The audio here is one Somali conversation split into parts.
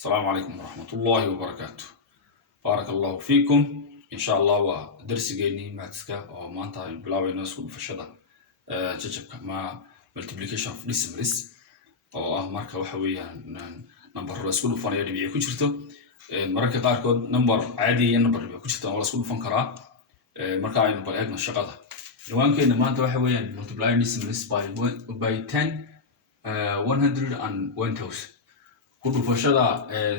السلام عليكم ورحمة الله وبركاته. بارك الله فيكم إن شاء الله. ودرس جيني ماتسكا أو مانتا بلاوي نسكو بفشدة تجيب مع multiplication of decimals أو marka waxa weeyaan number la isku dhufanayo dhibic ku jirto mararka qaar kood number caadi iyo number dhibic ku jirto oo la isku dhufan karaa marka aynu bal eegno shaqada ciwaankeena maanta waxa weeyaan multiply decimals by 10 100 and 1000 ku dhufashada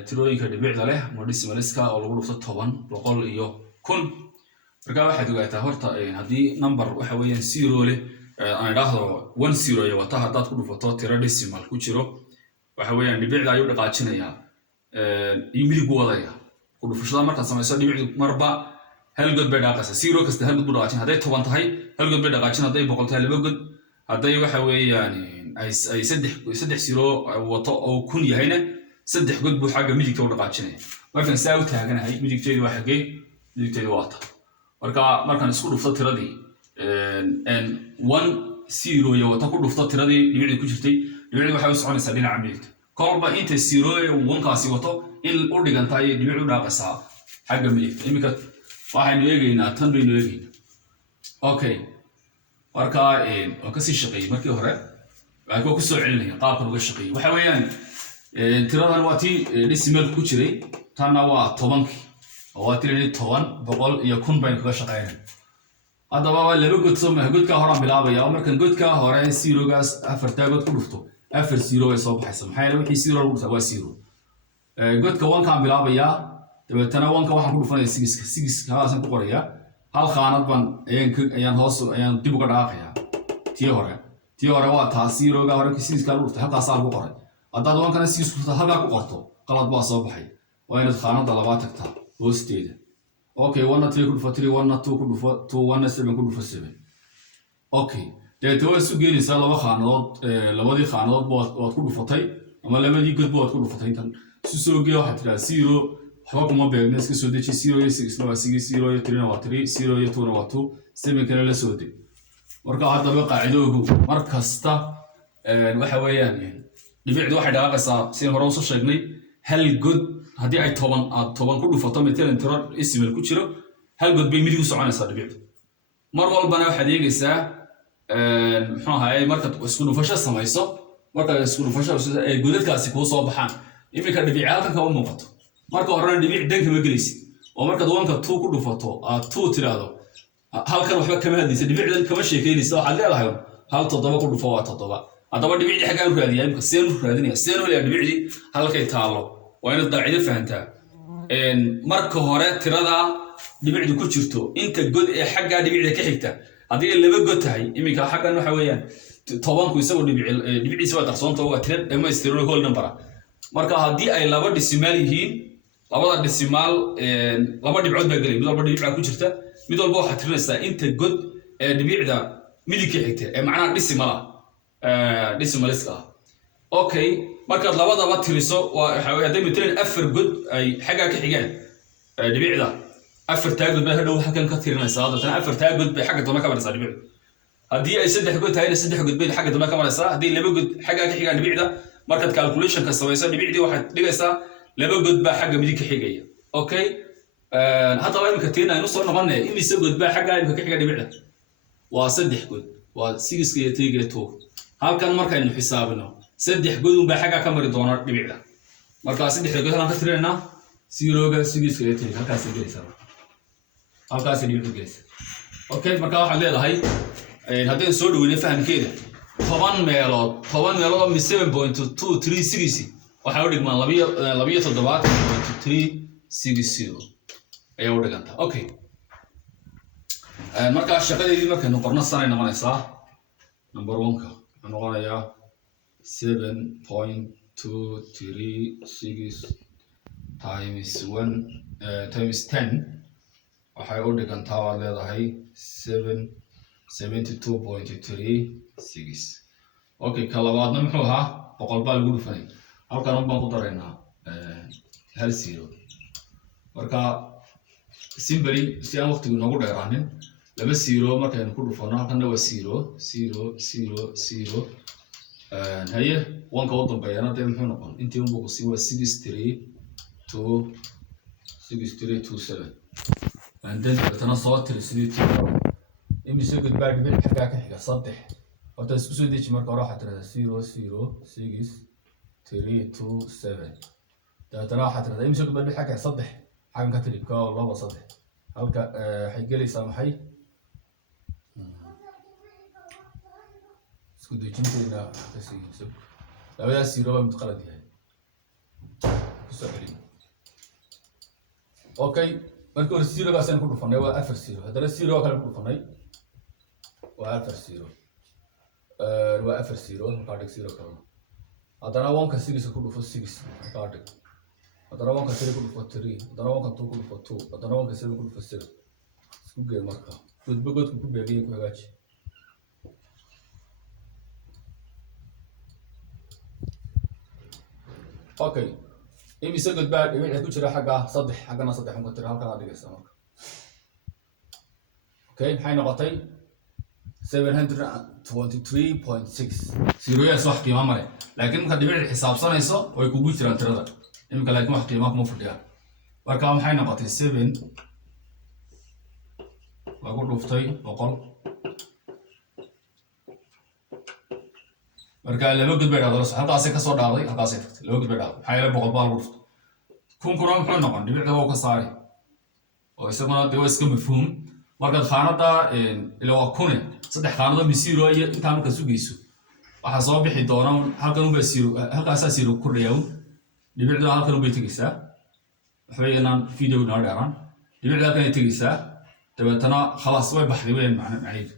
tirooyinka dhibicda leh ama decimalska oo lagu dhufto 10 100 iyo 1000 marka waxaad ogaataa horta hadii number waxa weeyaan 0 leh aan idhaahdo 10 iyo wata hadaad ku dhufato tiro decimal ku jiro waxa weeyaan dhibicda ayuu dhaqaajinayaa iyo midig wadaya ku dhufashada marka samayso dhibicdu marba hal god bay dhaqaysaa 0 kasta hal god buu dhaqaajin haday 10 tahay hal god bay dhaqaajin haday 100 tahay laba god haday waxa weeyaan ay saddex 0 wato oo 1000 yahayna saddex god buu xagga midigta u dhaqaajinaya markan saa u taaganahay midigteedu waa xagee midigteedu waa ta markan isku dhufto tiradii 1 iyo wata ku dhufto tiradii dhibicda ku jirtay dhibicdu waxay u soconaysaa dhinaca midigta kolba inta 0 iyo 1 kaasi wato in u dhigantay dhibicdu dhaqaysaa xagga midigta imika waxaynu eegaynaa tan baynu eegaynaa okay marka oo ka sii shaqeeyay markii hore waxaan ku soo celinay qaabka uga shaqeeyay waxa weeyaan tiradan waa tii decimal ku jiray tanna waa 10 oo waa tiradii 10 100 iyo 1000 baynu kaga shaqeynaa haddaba waa laba god soo godka hore bilaabaya markan godka hore 0 gaas afarta god ku dhufto afar 0 ay soo baxaysaa maxay yahay wixii 0 lagu dhufto waa 0 godka 1 ka bilaabaya dabeetana 1 ka waxaan ku dhufanaya 6 kaasan ku qoraya hal khaanad ban ayaan hoos ayaan dib uga dhaqayaa tii hore waa taa 0 ga hore 6 ka lagu dhufto halkaas aan ku qoray haddaad 1 kana 6 ku dhufto halka ku qorto qalad baa soo baxay waa inaad khaanada labaad tagtaa hoosteeda okay 1 3 ku dhufo 3 1 2 ku dhufo 2 1 7 ku dhufo 7 okay deeto waa isu geynaysaa laba khaanadood labadii khaanadood baad ku dhufatay ama labadii god baad ku dhufatay tan isu soo geeyo waxa tiraa 0 waxba kuma beegna iska soo deji 0 iyo 6 waa 6 0 iyo 3 waa 3 0 iyo 2 waa 2 7 kale la soo deg marka hadaba qaacidoodu mar kasta waxa weeyaan dhibicdu waxay dhaqaysaa si hore u soo sheegnay hal god hadii ay 10 ku dhufato metelan tiro decimal ku jiro hal god bay midig u soconaysaa dhibicdu mar walbana waxaad eegaysaa muxuu ahaayay marka isku dhufasho samayso marka isku dhufasho ay godadkaasi ku soo baxaan imika dhibic halkan ka u muuqato marka horena dhibic danka ma gelaysid oo marka 1 ka 2 ku dhufato aad 2 tiraado halkan waxba kama hadlaysa dhibicdan kama sheekeynaysa waxaad leedahay hal 7 ku dhufo waa 7 hadaba dhibicdi xagaan u raadiyay imika seen u raadinaya seen u leeyahay dhibicdi halkay taalo waa inaad qaacido fahantaa marka hore tirada dhibicdu ku jirto inta god ee xagga dhibicda ka xigta hadii laba god tahay imika xaggan waxa weeyaan 10 ku isagoo dhibiciisa waa qarsoonta waa tiro dhammaystiran whole number marka hadii ay laba decimal yihiin labada decimal laba dhibcood baa galay mid walba dhibic ku jirta mid walba waxa tirinaysaa inta god ee dhibicda midig ka xigta ee macnaha decimaliska okay marka labadaba tiriso waxa weey haday metelan afar god ay xaga ka xigaan dhibicda afar taagod baa hadhow halkan ka tirinaysaa dadana afar taagod bay xaga dona ka maraysaa dhibicda hadii ay saddex god tahay saddex god bay xaga dona ka maraysaa hadii laba god xaga ka xigaan dhibicda markaad calculation ka samayso dhibicdii waxaad dhigaysaa laba god baa xaga midig ka xigaya okay hadda waa imka tiin aynu soo noqonay imise god baa xaga imka ka xiga dhibicda waa saddex god waa 6 iyo 3 iyo 2 halkan markaynu xisaabino saddex god baa xaga ka mari doona dhibicda marka saddex god halkan ka tirinaa 0 ga 6 iyo 3 halkaas ay gelaysaa halkaas ay gelaysaa okay marka waxa leedahay haddii soo dhaweeyay fahamkeeda 10 meelood 7.236 waxa u dhigmaan 2.360 ayaa u dhiganta okay marka shaqadeedii markaynu qorno sanay noqonaysaa number 1 ka noqonayaa 7.236 times 10 waxay u dhigantaa waad leedahay 72.36 okay ka labaadna muxuu ahaa boqol baa lagu dhufanay halkan baan ku daraynaa hal 0 marka simply si aan waqtigu noogu dheeraanin laba 0 markaynu ku dhufano halkan waa 0 0 0 0 هي 1 كوضم بيانات ده محن نقول أنت يوم بقصي 6327 and then تنصات 3 إمي سجد بعد بيت حكاك حكا صدح وتسكسو ديش مركا راحة 00627 راحة إمي سجد بعد بيت حكا صدح حاجة كتريب كا والله صدح هلكا حيجلي سامحي سكو ديشين تينا كسي سب لا بدا سيرو متقلد يعني كسوعلي أوكي marka hore zero gaas aan ku dhufanay waa 4 zero hadana zero kale ku dhufanay waa 4 zero waa 4 zero qaad zero kale hadana 1 ka 6 ku dhufo 6 qaad hadana 1 ka 3 ku dhufo 3 hadana 1 ka 2 ku dhufo 2 hadana 1 ka 7 ku dhufo 7 isku geey marka god ku beegay ku hagaaji okay إمي سجد بعد إمي عندك كشرة حاجة صدح حاجة صدح ممكن ترى هالكلام هذا جالس أمرك. أوكي حين غطي 723.6 سيرويا صح قيمة مرة لكن ممكن تبيع الحساب صار يسا ويكون كشرة ترى إمي كلاك ما قيمة مفردة. وكام حين غطي 7 وأقول رفتي وقل marka laba gud bay dhacdo halkaas ka soo dhacday halkaas ay tagtay laba gud bay dhacday xayla boqol baal rufto kun kuna wuxuu noqon dhibicda waa ka saari oo isaguna de waa iska mafhuum marka khaanada ila waa kun saddex khaanado misiiro iyo inta marka sugayso waxa soo bixi doona halkan uu basiiro halkaas asiiro ku dhayow dhibicda halkan uu bay tagaysaa waxweeyaan video na dhaaran dhibicda halkan ay tagaysaa dabeetana خلاص way baxday weyn macnaheedu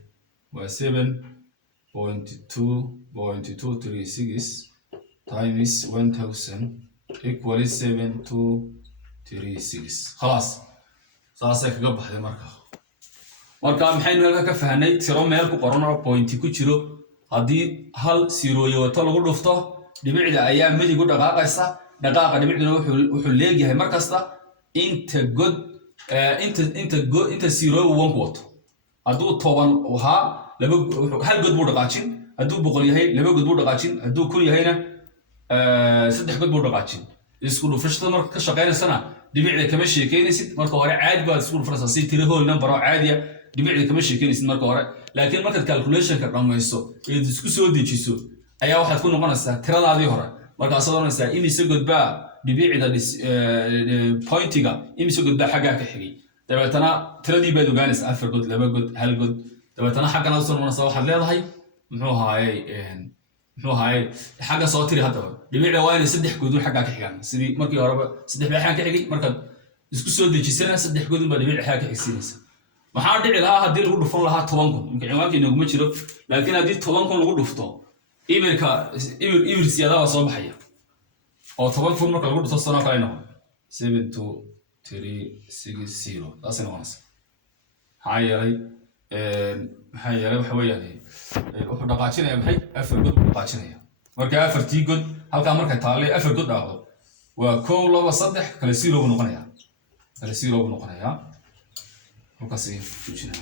waa 7.236 times 1000 equals 7236 خلاص saasay kaga baxday marka maxaynu halka ka fahnay tiro meel ku qoran oo point ku jiro hadii hal zero wato lagu dhufto dhibicda ayaa midig u dhaqaaqaysa dhaqaaqa dhibicduna wuxuu leeyahay markasta inta god inta zero one wato haduu toban waxa laba hal god buu dhaqaajin haduu boqol yahay laba god buu dhaqaajin haduu kun yahayna saddex god buu dhaqaajin isku dhufashada marka ka shaqeynaysan dhibicda kama sheekeynaysid marka hore caadi baad isku dhufraysaa si tiro whole number oo caadiya dhibicda kama sheekeynaysid marka hore laakiin marka calculation ka dhamayso ee isku soo dejiso ayaa waxaad ku noqonaysaa tiradaadii hore marka aad doonaysaa in isa godba dhibicda pointiga in isa godba xaga ka xigay dabeetana tiradii baad ogaanaysaa afar god laba god hal god dabeetana xaqana soo noqonaysaa waxaad leedahay muxuu haay xaga soo tiri hadaba dhibicda waa in saddex god xaga ka xigaan sidii markii horeba saddex baaxan ka xigay marka isku soo dejisana saddex god ba dhibicda xaga ka xigsiinaysa waxaa dhici lahaa hadii lagu dhufan lahaa 10 kun inka ciwaanka inaguma jiro laakiin hadii 10 kun lagu dhufto ibir siyada soo baxaya oo 10 kun marka lagu dhufto sano kale noqon 72360 taasina waa hayay waxa weeyaan wuxuu dhaqaajinaya maxay afar god dhaqaajinaya marka afartii god halka marka taale afar god dhaaqdo waa 1 2 3 kala zero noqonaya halkaas ay ku jiraan